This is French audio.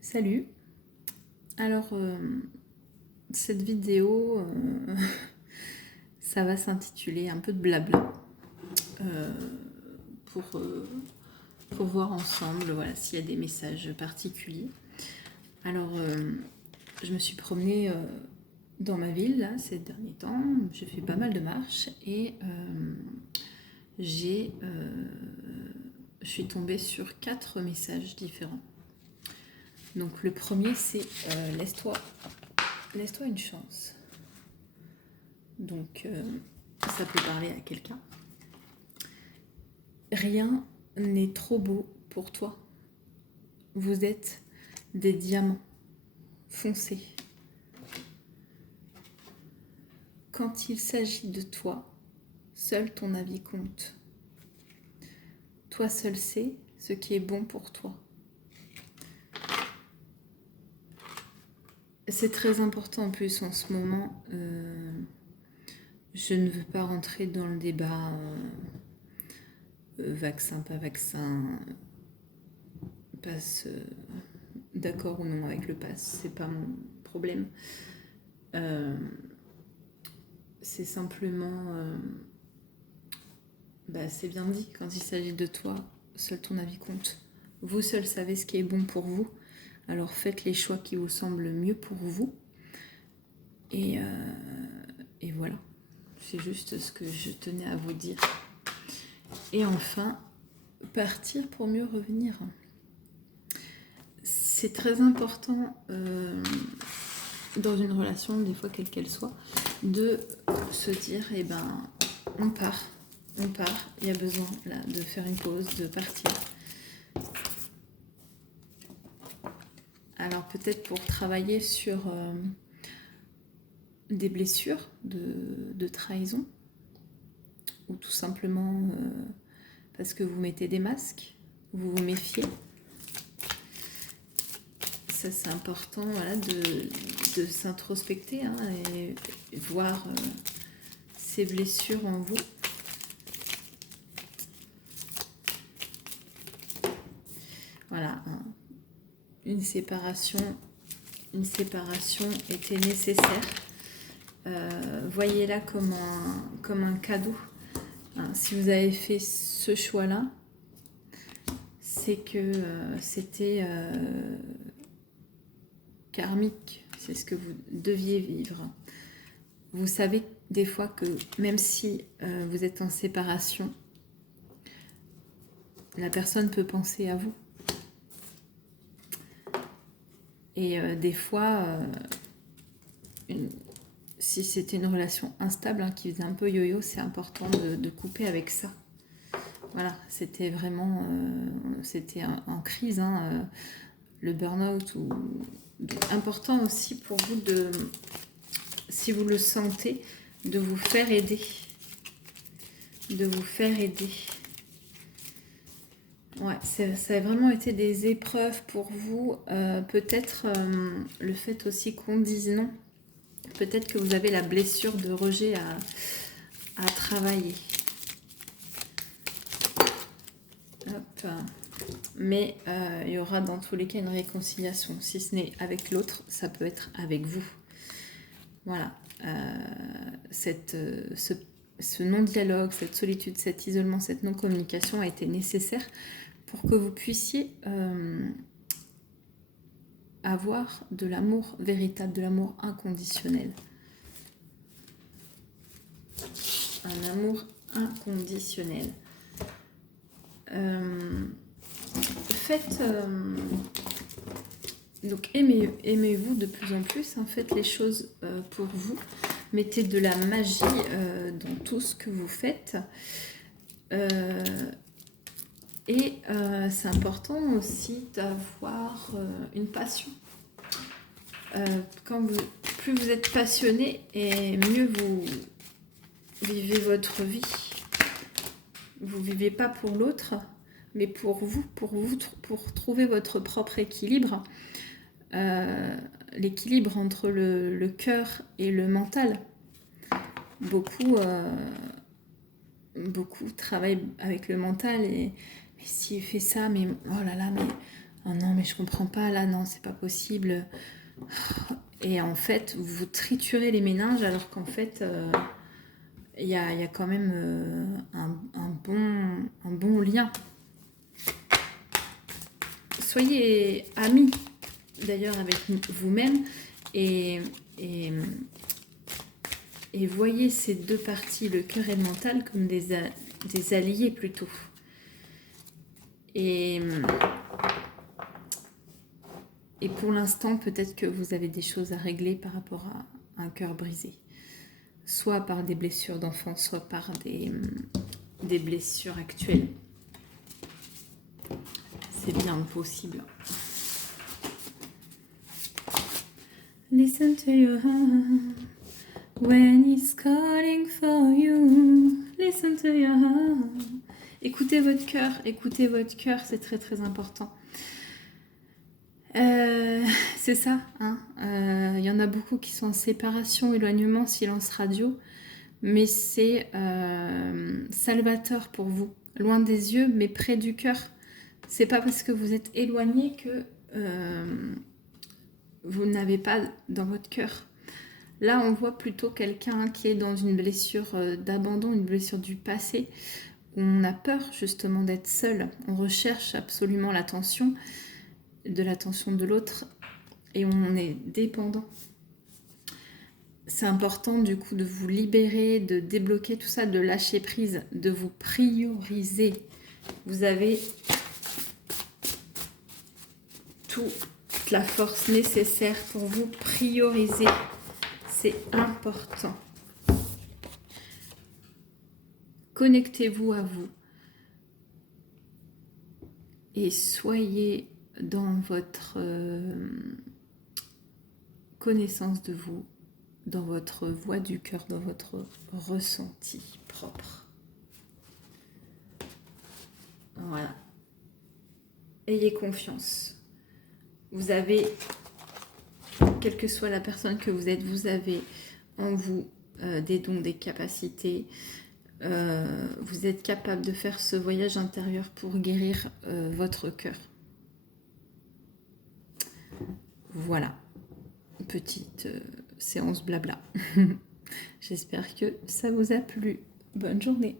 Salut. Alors, cette vidéo, ça va s'intituler un peu de blabla euh, pour, euh, pour voir ensemble voilà, s'il y a des messages particuliers. Alors, je me suis promenée dans ma ville là, ces derniers temps. J'ai fait pas mal de marches et je suis tombée sur 4 messages différents. Donc le premier c'est laisse-toi une chance. Donc ça peut parler à quelqu'un. Rien n'est trop beau pour toi. Vous êtes des diamants foncés. Quand il s'agit de toi, seul ton avis compte. Toi seul sais ce qui est bon pour toi. C'est très important en plus en ce moment. Je ne veux pas rentrer dans le débat vaccin, pas vaccin, passe d'accord ou non avec le pass, c'est pas mon problème. C'est simplement, c'est bien dit, quand il s'agit de toi, seul ton avis compte. Vous seul savez ce qui est bon pour vous, alors faites les choix qui vous semblent mieux pour vous. Et voilà, c'est juste ce que je tenais à vous dire. Et enfin, partir pour mieux revenir. C'est très important dans une relation, des fois quelle qu'elle soit, de se dire, on part, il y a besoin là de faire une pause, de partir. Alors peut-être pour travailler sur des blessures de trahison, ou tout simplement parce que vous mettez des masques, vous vous méfiez. Ça c'est important voilà, de s'introspecter et voir ces blessures en vous. Voilà, une séparation était nécessaire. Voyez-la comme un cadeau. Si vous avez fait ce choix-là, c'est que c'était karmique, c'est ce que vous deviez vivre. Vous savez des fois que même si vous êtes en séparation, la personne peut penser à vous. Et des fois, si c'était une relation instable qui faisait un peu yo-yo, c'est important de couper avec ça. Voilà, c'était vraiment c'était en crise, le burn-out. Important aussi pour vous, si vous le sentez, de vous faire aider. Ouais, ça a vraiment été des épreuves pour vous. Peut-être le fait aussi qu'on dise non. Peut-être que vous avez la blessure de rejet à travailler. Hop. Mais il y aura dans tous les cas une réconciliation. Si ce n'est avec l'autre, ça peut être avec vous. Voilà. Ce non-dialogue, cette solitude, cet isolement, cette non-communication a été nécessaire pour que vous puissiez avoir de l'amour véritable, de l'amour inconditionnel. Un amour inconditionnel. Donc aimez-vous de plus en plus, faites les choses pour vous, mettez de la magie dans tout ce que vous faites. C'est important aussi d'avoir une passion. Plus vous êtes passionné, et mieux vous vivez votre vie. Vous ne vivez pas pour l'autre, mais pour vous, pour trouver votre propre équilibre. L'équilibre entre le cœur et le mental. Beaucoup travaillent avec le mental et mais s'il fait ça, mais oh là là, mais Oh non, mais je comprends pas, là, non, c'est pas possible. Et en fait, vous triturez les méninges alors qu'en fait, il y a quand même un bon lien. Soyez amis, d'ailleurs, avec vous-même et, et, et voyez ces deux parties, le cœur et le mental, comme des alliés plutôt. Et pour l'instant, peut-être que vous avez des choses à régler par rapport à un cœur brisé. Soit par des blessures d'enfance, soit par des blessures actuelles. C'est bien possible. Listen to your heart when it's calling for you. Listen to your heart. Écoutez votre cœur, c'est très très important. C'est ça, hein. Y en a beaucoup qui sont en séparation, éloignement, silence radio, mais c'est salvateur pour vous, loin des yeux, mais près du cœur. C'est pas parce que vous êtes éloigné que vous n'avez pas dans votre cœur. Là, on voit plutôt quelqu'un qui est dans une blessure d'abandon, une blessure du passé, où on a peur justement d'être seul. On recherche absolument l'attention de l'autre et on est dépendant. C'est important du coup de vous libérer, de débloquer tout ça, de lâcher prise, de vous prioriser. Vous avez toute la force nécessaire pour vous prioriser. C'est important. Connectez-vous à vous et soyez dans votre connaissance de vous, dans votre voix du cœur, dans votre ressenti propre. Voilà. Ayez confiance. Vous avez, quelle que soit la personne que vous êtes, vous avez en vous des dons, des capacités. Vous êtes capable de faire ce voyage intérieur pour guérir votre cœur. Voilà. Petite séance blabla. J'espère que ça vous a plu. Bonne journée.